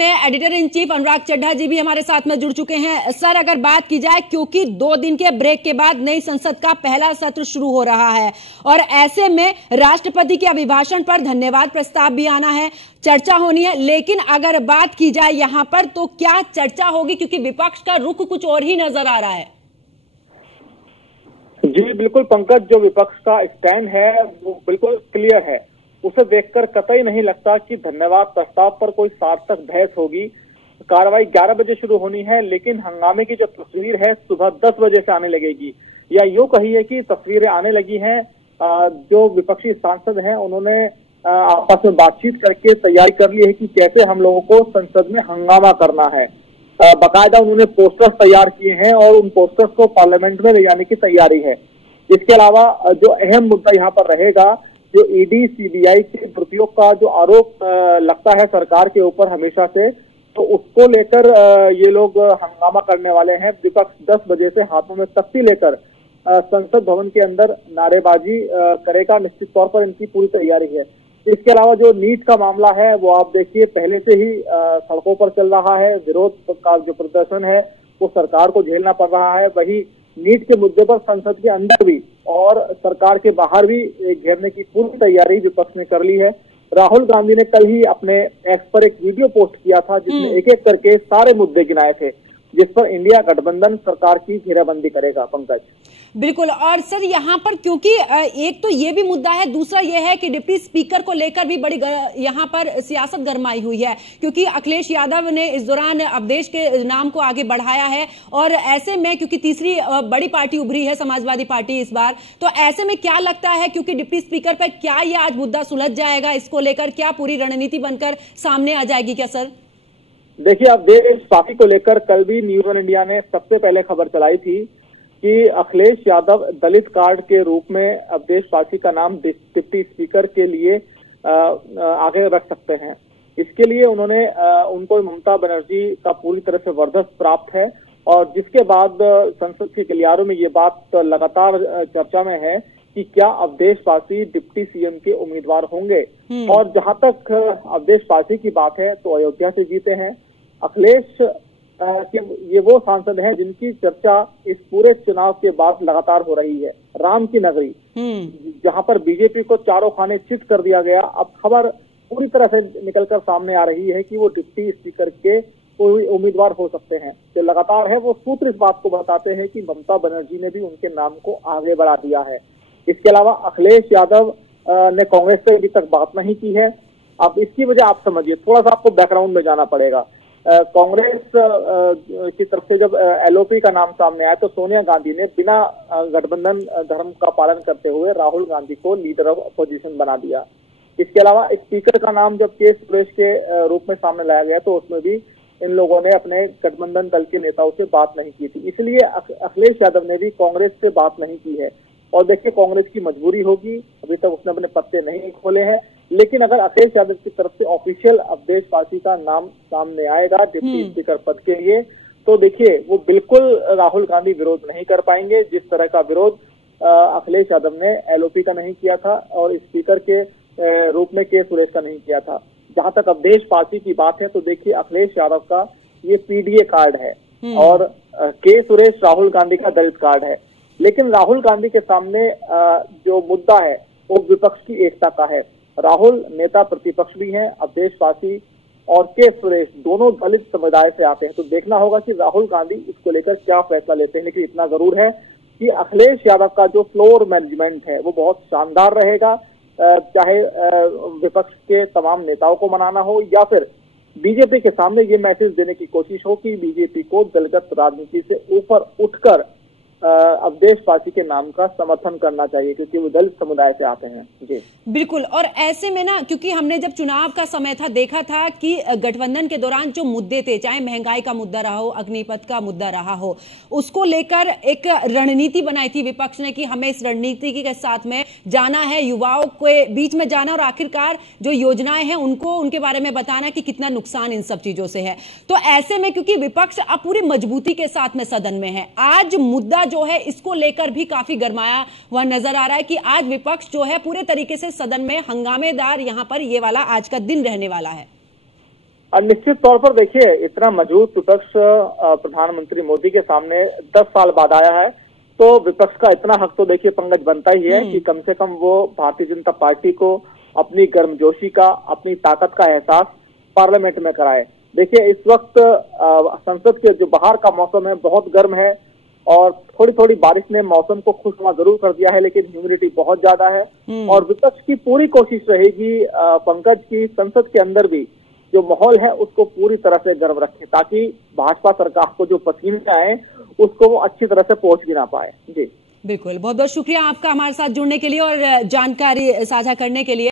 में editor in chief अनुराग चड्ढा जी भी हमारे साथ में जुड़ चुके हैं। सर, अगर बात की जाए, क्योंकि 2 दिन के ब्रेक के बाद नई संसद का पहला सत्र शुरू हो रहा है और ऐसे में राष्ट्रपति के अभिभाषण पर धन्यवाद प्रस्ताव भी आना है, चर्चा होनी है, लेकिन अगर बात की जाए यहां पर तो क्या चर्चा होगी, क्योंकि विपक्ष का रुख कुछ और ही नजर आ रहा है। जी बिल्कुल पंकज, जो विपक्ष का स्टैंड है वो बिल्कुल क्लियर है। उसे देखकर कतई नहीं लगता कि धन्यवाद प्रस्ताव पर कोई सार्थक बहस होगी। कार्रवाई 11 बजे शुरू होनी है, लेकिन हंगामे की जो तस्वीर है सुबह 10 बजे से आने लगेगी, या यूं कहिए कि तस्वीरें आने लगी हैं। जो विपक्षी सांसद हैं उन्होंने आपस में बातचीत करके तैयारी कर ली है कि कैसे हम लोगों को संसद में हंगामा करना है। बाकायदा उन्होंने पोस्टर्स तैयार किए हैं और उन पोस्टर्स को पार्लियामेंट में ले जाने की तैयारी है। इसके अलावा जो अहम मुद्दा यहाँ पर रहेगा, जो ईडी सीबीआई के दुरुपयोग का जो आरोप लगता है सरकार के ऊपर हमेशा से, तो उसको लेकर ये लोग हंगामा करने वाले हैं। विपक्ष 10 बजे से हाथों में तख्ती लेकर संसद भवन के अंदर नारेबाजी करेगा। निश्चित तौर पर इनकी पूरी तैयारी है। इसके अलावा जो नीट का मामला है वो आप देखिए पहले से ही सड़कों पर चल रहा है। विरोध का जो प्रदर्शन है वो सरकार को झेलना पड़ रहा है। वही नीट के मुद्दे पर संसद के अंदर भी और सरकार के बाहर भी घेरने की पूरी तैयारी विपक्ष ने कर ली है। राहुल गांधी ने कल ही अपने एक्स पर एक वीडियो पोस्ट किया था जिसमें एक एक करके सारे मुद्दे गिनाए थे जिस पर इंडिया गठबंधन सरकार की घेराबंदी करेगा। पंकज बिल्कुल। और सर यहाँ पर क्योंकि एक तो ये भी मुद्दा है, दूसरा ये है कि डिप्टी स्पीकर को लेकर भी बड़ी यहाँ पर सियासत गरमाई हुई है, क्योंकि अखिलेश यादव ने इस दौरान अवधेश के नाम को आगे बढ़ाया है और ऐसे में क्योंकि तीसरी बड़ी पार्टी उभरी है समाजवादी पार्टी इस बार, तो ऐसे में क्या लगता है क्योंकि डिप्टी स्पीकर पर क्या ये आज मुद्दा सुलझ जाएगा, इसको लेकर क्या पूरी रणनीति बनकर सामने आ जाएगी क्या सर? देखिए, अवधेश पार्टी को लेकर कल भी न्यूज ऑन इंडिया ने सबसे पहले खबर चलाई थी कि अखिलेश यादव दलित कार्ड के रूप में अवधेश पार्टी का नाम डिप्टी स्पीकर के लिए आगे रख सकते हैं। इसके लिए उन्होंने उनको ममता बनर्जी का पूरी तरह से वर्चस्व प्राप्त है और जिसके बाद संसद के गलियारों में ये बात लगातार चर्चा में है कि क्या अवधेश पासी डिप्टी सीएम के उम्मीदवार होंगे। और जहां तक अवधेश पासी की बात है तो अयोध्या से जीते हैं अखिलेश कि ये वो सांसद हैं जिनकी चर्चा इस पूरे चुनाव के बाद लगातार हो रही है। राम की नगरी जहां पर बीजेपी को चारों खाने चित कर दिया गया, अब खबर पूरी तरह से निकलकर सामने आ रही है कि वो डिप्टी स्पीकर के कोई उम्मीदवार हो सकते हैं। जो लगातार है वो सूत्र इस बात को बताते हैं कि ममता बनर्जी ने भी उनके नाम को आगे बढ़ा दिया है। इसके अलावा अखिलेश यादव ने कांग्रेस से अभी तक बात नहीं की है। अब इसकी वजह आप समझिए, थोड़ा सा आपको बैकग्राउंड में जाना पड़ेगा। कांग्रेस की तरफ से जब एलओपी का नाम सामने आया तो सोनिया गांधी ने बिना गठबंधन धर्म का पालन करते हुए राहुल गांधी को लीडर ऑफ अपोजिशन बना दिया। इसके अलावा स्पीकर का नाम जब के सुरेश के रूप में सामने लाया गया तो उसमें भी इन लोगों ने अपने गठबंधन दल के नेताओं से बात नहीं की थी। इसलिए अखिलेश यादव ने भी कांग्रेस से बात नहीं की है और देखिए कांग्रेस की मजबूरी होगी, अभी तक उसने अपने पत्ते नहीं खोले हैं। लेकिन अगर अखिलेश यादव की तरफ से ऑफिशियल अवधेश पासी का नाम सामने आएगा डिप्टी स्पीकर पद के लिए, तो देखिए वो बिल्कुल राहुल गांधी विरोध नहीं कर पाएंगे जिस तरह का विरोध अखिलेश यादव ने एलओपी का नहीं किया था और स्पीकर के रूप में के सुरेश का नहीं किया था। जहां तक अवधेश पासी की बात है तो देखिए अखिलेश यादव का ये पीडीए कार्ड है और के सुरेश राहुल गांधी का दलित कार्ड है। लेकिन राहुल गांधी के सामने जो मुद्दा है वो विपक्ष की एकता का है। राहुल नेता प्रतिपक्ष भी हैं, अवधेश पासी और के सुरेश दोनों दलित समुदाय से आते हैं, तो देखना होगा कि राहुल गांधी इसको लेकर क्या फैसला लेते हैं। लेकिन इतना जरूर है कि अखिलेश यादव का जो फ्लोर मैनेजमेंट है वो बहुत शानदार रहेगा, चाहे विपक्ष के तमाम नेताओं को मनाना हो या फिर बीजेपी के सामने ये मैसेज देने की कोशिश हो कि बीजेपी को दलगत राजनीति से ऊपर उठकर अवधेश पासी के नाम का समर्थन करना चाहिए क्योंकि वो दलित समुदाय से आते हैं। जी बिल्कुल। और ऐसे में ना, क्योंकि हमने जब चुनाव का समय था देखा था कि गठबंधन के दौरान जो मुद्दे थे, चाहे महंगाई का मुद्दा रहा हो, अग्निपथ का मुद्दा रहा हो, उसको लेकर एक रणनीति बनाई थी विपक्ष ने कि हमें इस रणनीति के साथ में जाना है, युवाओं के बीच में जाना और आखिरकार जो योजनाएं हैं उनको उनके बारे में बताना कि कितना नुकसान इन सब चीजों से है। तो ऐसे में क्योंकि विपक्ष अब पूरी मजबूती के साथ में सदन में है, आज मुद्दा जो है इसको लेकर भी काफी गरमाया हुआ नजर आ रहा है कि आज विपक्ष जो है पूरे तरीके से सदन में हंगामेदार यहां पर ये वाला आज का दिन रहने वाला है। और निश्चित तौर पर देखिए, इतना मजबूत विपक्ष प्रधानमंत्री मोदी के सामने 10 साल बाद आया है, तो विपक्ष का इतना हक तो देखिए पंकज बनता ही है कि कम से कम वो भारतीय जनता पार्टी को अपनी गर्मजोशी का, अपनी ताकत का एहसास पार्लियामेंट में कराए। देखिए, इस वक्त संसद के जो बाहर का मौसम है बहुत गर्म है और थोड़ी थोड़ी बारिश ने मौसम को खुशनुमा जरूर कर दिया है, लेकिन ह्यूमिडिटी बहुत ज्यादा है। और विपक्ष की पूरी कोशिश रहेगी पंकज की संसद के अंदर भी जो माहौल है उसको पूरी तरह से गर्म रखे, ताकि भाजपा सरकार को जो पसीने आए उसको वो अच्छी तरह से पहुंच भी ना पाए। जी बिल्कुल, बहुत बहुत शुक्रिया आपका हमारे साथ जुड़ने के लिए और जानकारी साझा करने के लिए।